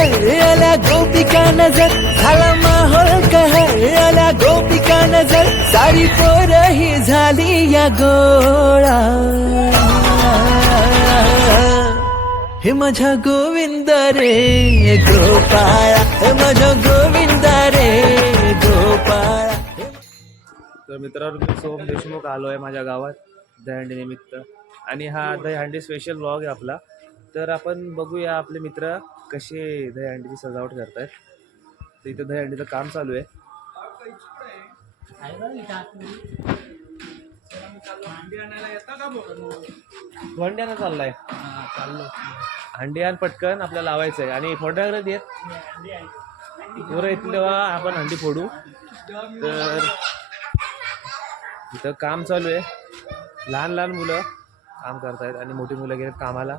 कहर आला गोपिका नजर झाला माहोल कहर आला गोपिका नजर सारी पोर ही झाली या गोळा हे माझ्या गोविंद रे गोपाळा हे माझ्या गोविंद रे गोपाळा. तर मित्रांनो सोम देशमुख आलोय माझ्या गावात दहीहंडी निमित्त आणि हा दहीहंडी स्पेशल व्लॉग आहे आपला. तर आपण बघूया आपले मित्र कसे दहीहंडीची सजावट करतायत. तर इथं दहीहंडीचं काम चालू आहे. हंडी आणायला चाललाय. हंडी आण पटकन आपल्याला लावायचं आहे आणि फोटोग्राफी येत पोरं येतील तेव्हा आपण हंडी फोडू. तर इथं काम चालू आहे. लहान लहान मुलं काम करतायत आणि मोठी मुलं गेलेत कामाला.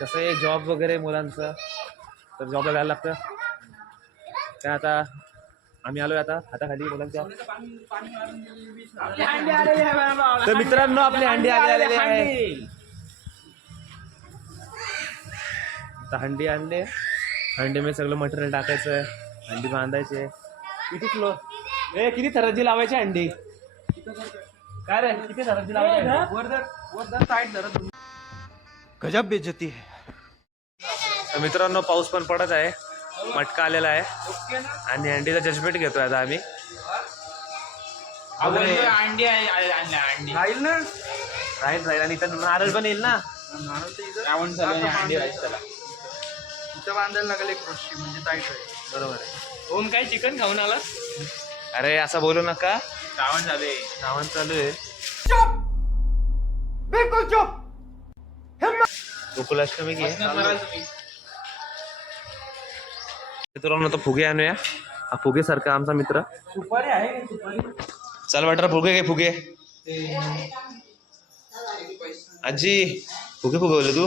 कसं आहे जॉब वगैरे मुलांचं तर जॉबला जायला लागतं. त्या आता आम्ही आलोय आता हाताखाली मुलांच्या. तर मित्रांनो आपली हंडी आलेली आहे. आता हंडी आणले. हंडीमध्ये सगळं मटेरियल टाकायचं आहे. हंडी बांधायचे. किती फ्लो किती थराची लावायची हंडी काय रे किती थराची लावायची. गजब बेइज्जती है. मित्रांनो पाऊस पण पडत आहे. मटका आलेला आहे आणि हंडीचा जजमेंट घेतोय आता आम्ही. अंडी राहील ना राहील राहील आणि इथं नारळ पण येईल ना. रावण झालं अंडी राहील त्याला इथं बांधायला लागेल एक रोशी म्हणजे टाईट आहे. बरोबर आहे. ओम काय चिकन खाऊन आला. अरे असं बोलू नका. रावण झाले श्रावण चालू आहे. बिलकुल चुप. गोकुलाष्टमी की मित्रांनो आता फुगे आणूया. हा फुगे सारखा आमचा मित्र. सुपारी आहे का सुपारी. चल वाटर फुगे घे फुगे. आजी फुगे फुगवले तू.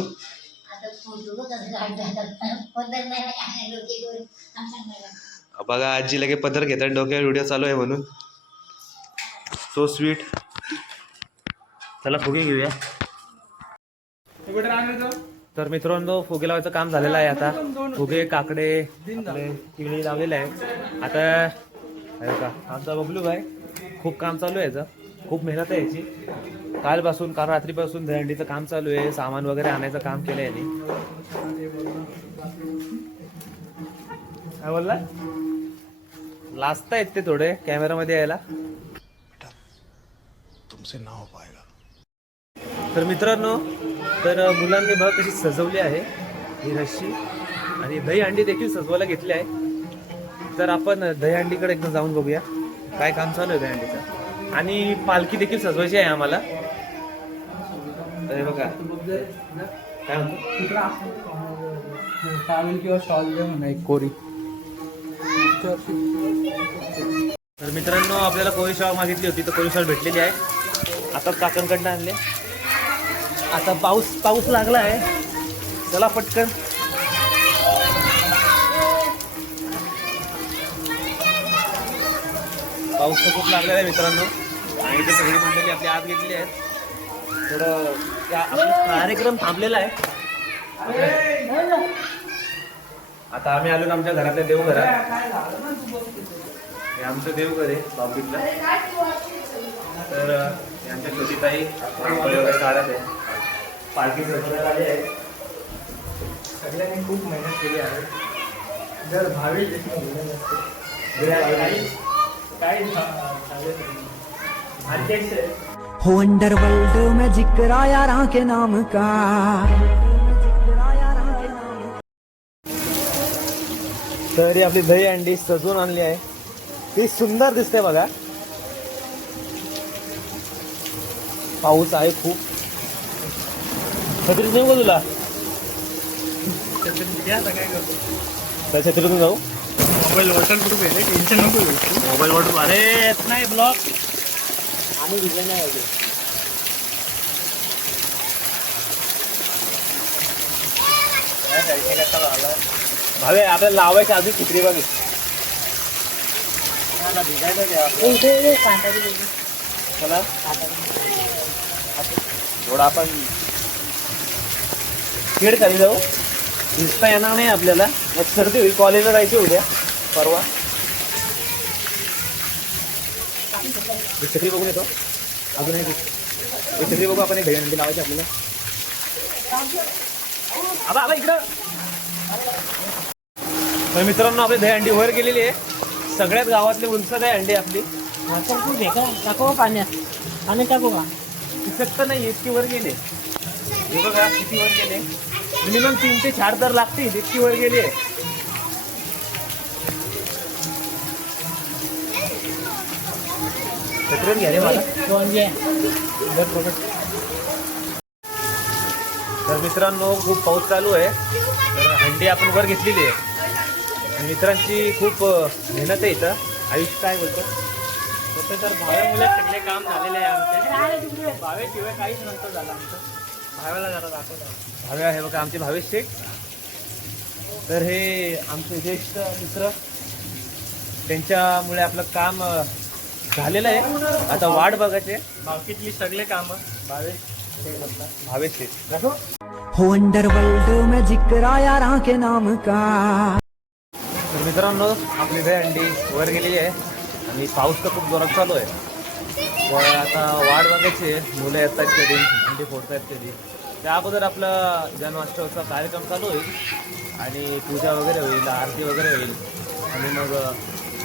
बघा आजी लगे पदर घेतात डोक्यावर. व्हिडिओ चालू आहे म्हणून. So sweet. चला फुगे घेऊया. तर मित्रांनो फुगे लावायचं काम झालेलं आहे. आता फुगे काकडे किळी लावलेले आहे. आता आहे का आमचा बबलू भाई खूप काम चालू आहे. याचं खूप मेहनत आहे याची. काल रात्रीपासून दहीहंडीचं काम चालू आहे. सामान वगैरे आणायचं काम केलं आहे यांनी. काय बोलला लाजतायत ते थोडे कॅमेरामध्ये यायला. तुमसे ना हो पाएगा. तर मित्रांनो तर मुलांनी बघ कशी सजवली आहे ही रशी आणि दहीहंडी देखील सजवायला घेतली आहे. तर आपण दहीहंडीकडे एकदा जाऊन बघूया काय काम चालू आहे दहीहंडीचं. आणि पालखी देखील सजवायची आहे आम्हाला. तर बघा काय म्हणतो टावेल किंवा शॉल दे म्हणा एक कोरी. तर मित्रांनो आपल्याला कोळी शॉल मागितली होती तर कोळी शॉल भेटलेली आहे. आता काकांकडनं आणले. आता पाऊस लागला आहे. चला पटकन. पाऊस तर खूप लागलेला आहे मित्रांनो आणि ते सगळी मंडळी आपली आत घेतली आहेत. थोडं कार्यक्रम थांबलेला आहे. आता आम्ही आलो आमच्या घरातल्या देवघरात. हे आमचं देवघर आहे बाबीतलं. तर आमच्या छोटी ताई रांगोळी वगैरे काढत आहे. पालखी सजवण्यात आली आहे. सगळ्यांनी खूप मेहनत केली आहे. जर भावी हो अंडरवर्ल्ड में जिक्र यारा के नाम का. तर आपली दहीहंडी सजवून आणली आहे. ती सुंदर दिसते बघा. पाऊस आहे खूप. छत्री देऊ का तुला. तर छत्रीतून जाऊ. मोबाईल वॉटर प्रूफ आहे टेन्शन नको घेऊ. मोबाईल वॉटर अरे येत नाही ब्लॉक आणि डिझाईन आहे अजून. भावे आपल्याला लावायच्या आधी छत्री बघ. चला थोडा आपण खेळ खाली जाऊ. दिसता येणार नाही आपल्याला, मग सर्दी होईल. कॉलेजला जायचे उद्या परवा. चक्री बघून येतो अजून एक चक्री बघू आपण. एक दहीहंडी लावायची आपल्याला. आबा आबा इकडं. तर मित्रांनो आपली दहीहंडी वर गेलेली आहे. सगळ्यात गावातली उंच दहीहंडी आपली. टाकू पाण्यात पाणी टाकू का? दिसत तर नाही इतकी वर गेले. हे बघा किती वर गेले. मिनिमम 3 ते 4 तर लागतील इतकी वर गेली आहे. पेट्रोल घ्या रे मला. तर मित्रांनो खूप पाऊस चालू आहे. तर हंडी आपण वर घेतलेली आहे. आणि मित्रांची खूप मेहनत आहे इथं. आयुष काय बोलतो? तर भाव्यामुळे सगळे काम झालेले आहे आमचे. भावेशिवाय काहीच नसतं झालं आमचं. भाव्याला जरा दाखवतो. भावे आहे बघा आमचे भावेश शेठ. तर हे आमचे ज्येष्ठ मित्र, त्यांच्यामुळे आपलं काम झालेलं आहे. आता वाट बघायचे. भावकीतली सगळे कामं भावेश शेठ. हो अंडरवर्ल्ड में जिक्र आया राह के नाम का. तर मित्रांनो आपली दहीहंडी वर गेलेली आहे आणि पाऊस तर खूप जोरात चालू आहे. व आता वाट बघायची आहे. मुलं येतात कधी, हंडी फोडतात कधी. त्या अगोदर आपला जन्माष्टमीचा कार्यक्रम चालू होईल आणि पूजा वगैरे होईल, आरती वगैरे होईल. आणि मग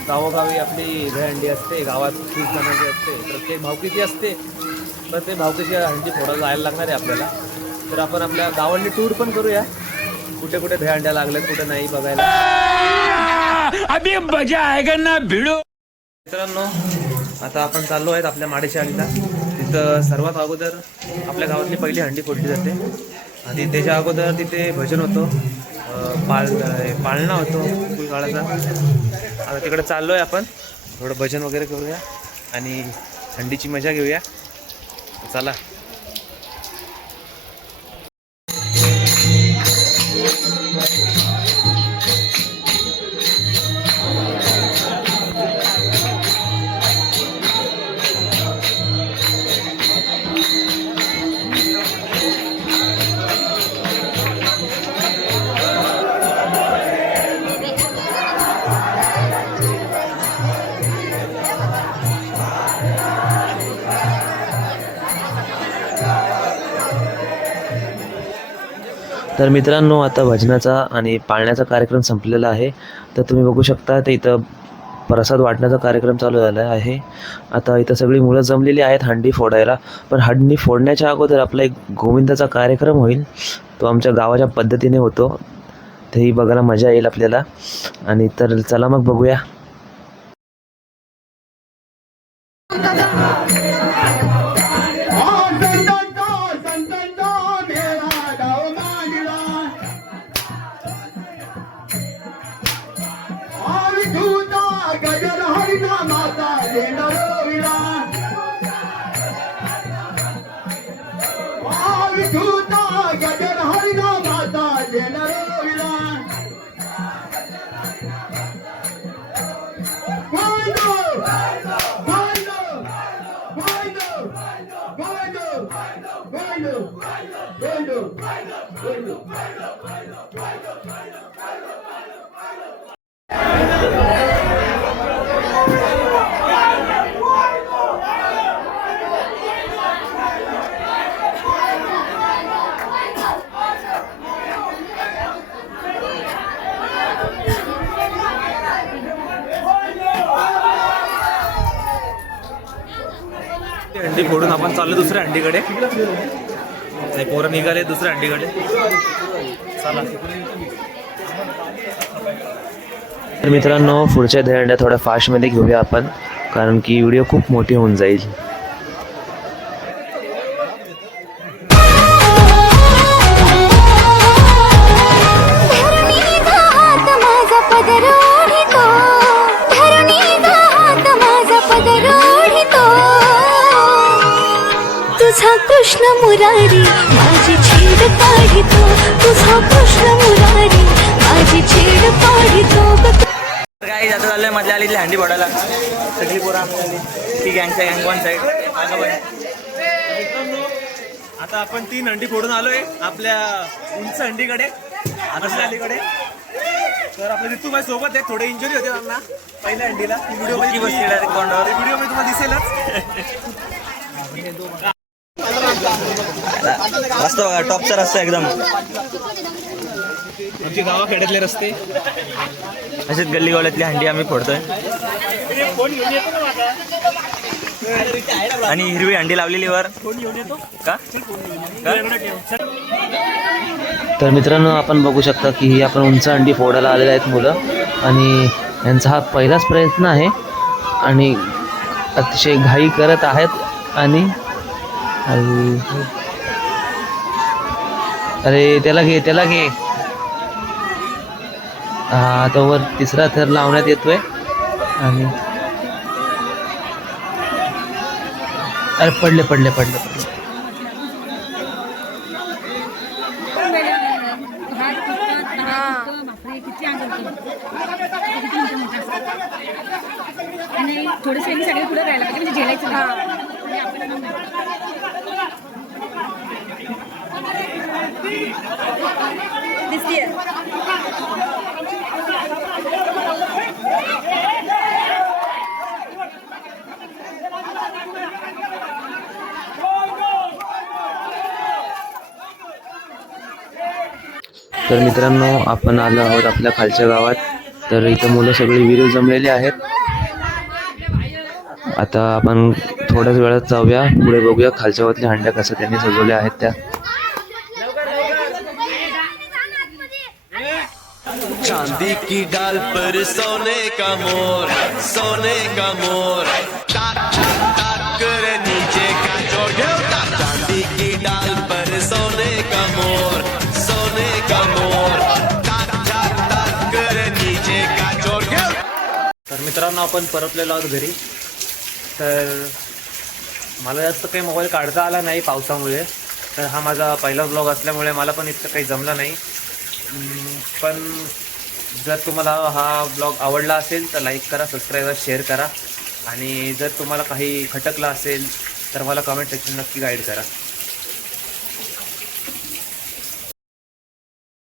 गावोगावी आपली दहीहंडी असते. गावात 30 जणांची असते. प्रत्येक भावकीची असते. प्रत्येक भावकीची हंडी फोडायला जायला लागणार आहे आपल्याला. तर आपण आपल्या गावांनी टूर पण करूया. कुठे कुठे दहीहंड्या लागल्यात कुठे नाही बघायला. अभी मजा आएगा ना भिड़ो. मित्रांनो आता आपण चाललो आहेत आपल्या माडेच्या आळीला. तिथं सर्वात अगोदर आपल्या गावातली पहिली हंडी फोडली जाते. आणि त्याच्या अगोदर तिथे भजन होतं, पाळणा होतो फुलकाळाचा. आता तिकडे चाललो आहे आपण. थोडं भजन वगैरे करूया आणि हंडीची मजा घेऊया. चला. तर मित्रांनो आता भजनाचा आणि पाळण्याचा कार्यक्रम संपलेला आहे. तर तुम्ही बघू शकता ते इथं प्रसाद वाटण्याचा कार्यक्रम चालू झाला आहे. आता इथं सगळी मुलं जमलेली आहेत हंडी फोडायला. पण हंडी फोडण्याच्या अगोदर आपला एक गोविंदाचा कार्यक्रम होईल. तो आमच्या गावाच्या पद्धतीने होतो. तेही बघायला मजा येईल आपल्याला. आणि तर चला मग बघूया. हंडी फोडून आपण चाललो दुसऱ्या हंडीकडे. पोरं निघाले दुसऱ्या हंडीकडे. चला. तर मित्रांनो पुढच्या दहीहंड्या थोड्या फास्टमध्ये घेऊया आपण, कारण की व्हिडिओ खूप मोठी होऊन जाईल. तुझा कृष्ण मुरारी माझी छेड काढितो. तुझा कृष्ण मुरारी माझी छेड काढितो. काही जाता चाललंय मधल्या आली हंडी फोडायला. सगळी पोरं आली ती गँगच्या गँग वन साईड. आता आपण 3 अंडी फोडून आलोय आपल्या उंच अंडीकडे आनंद अलीकडे. तर आपल्या ऋतू भाई सोबत आहे. थोडे इंजुरी होते त्यांना पहिल्या अंडीला. व्हिडिओ मध्ये तुम्हाला दिसेलच. रस्ता बघा, टॉपचा रस्ता एकदम. आमची गावाखेड्यातले रस्ते असेच गल्ली गोळ्यातली हंडी आम्ही फोडतोय आणि हिरवी हंडी लावलेली वर का. तर मित्रांनो, आपण बघू शकता की ही आपण उंच अंडी फोडायला आलेले आहेत मुलं, आणि यांचा हा पहिलाच प्रयत्न आहे आणि अतिशय घाई करत आहेत. आणि अरे त्याला घे. हा, तो वर तिसरा थर लावण्यात येतोय आणि अरे पडले. आणि थोडेसे सगळे पुढे राहायला पाहिजे म्हणजे झेलायचं. दिसतीये. तर मित्रांनो, आपण आलो आहोत आपल्या खालच्या गावात. तर इथं मुलं सगळी विहिरीव जमलेली आहेत. आता आपण थोड्याच वेळात जाऊया, पुढे बघूया खालच्या गावातल्या हंड्या कसं त्यांनी सजवल्या आहेत त्या. चांदी की डाल पर सोने का मोर टाक कर नीचे का जोड़. चांदी की डाल पर सोने का मोर टाक कर नीचे का जोड़. तर मित्रांनो, आपण परतलेलो आहोत घरी. तर मला जास्त काही मोबाईल काढता आला नाही पावसामुळे. तर हा माझा पहिला ब्लॉग असल्यामुळे मला पण इतकं काही जमलं नाही. पण जर तुम्हाला हा ब्लॉग आवडला असेल तर लाईक करा, सबस्क्राईब शेअर करा. आणि जर तुम्हाला काही खटकलं असेल तर मला कमेंट सेक्शन नक्की गाईड करा.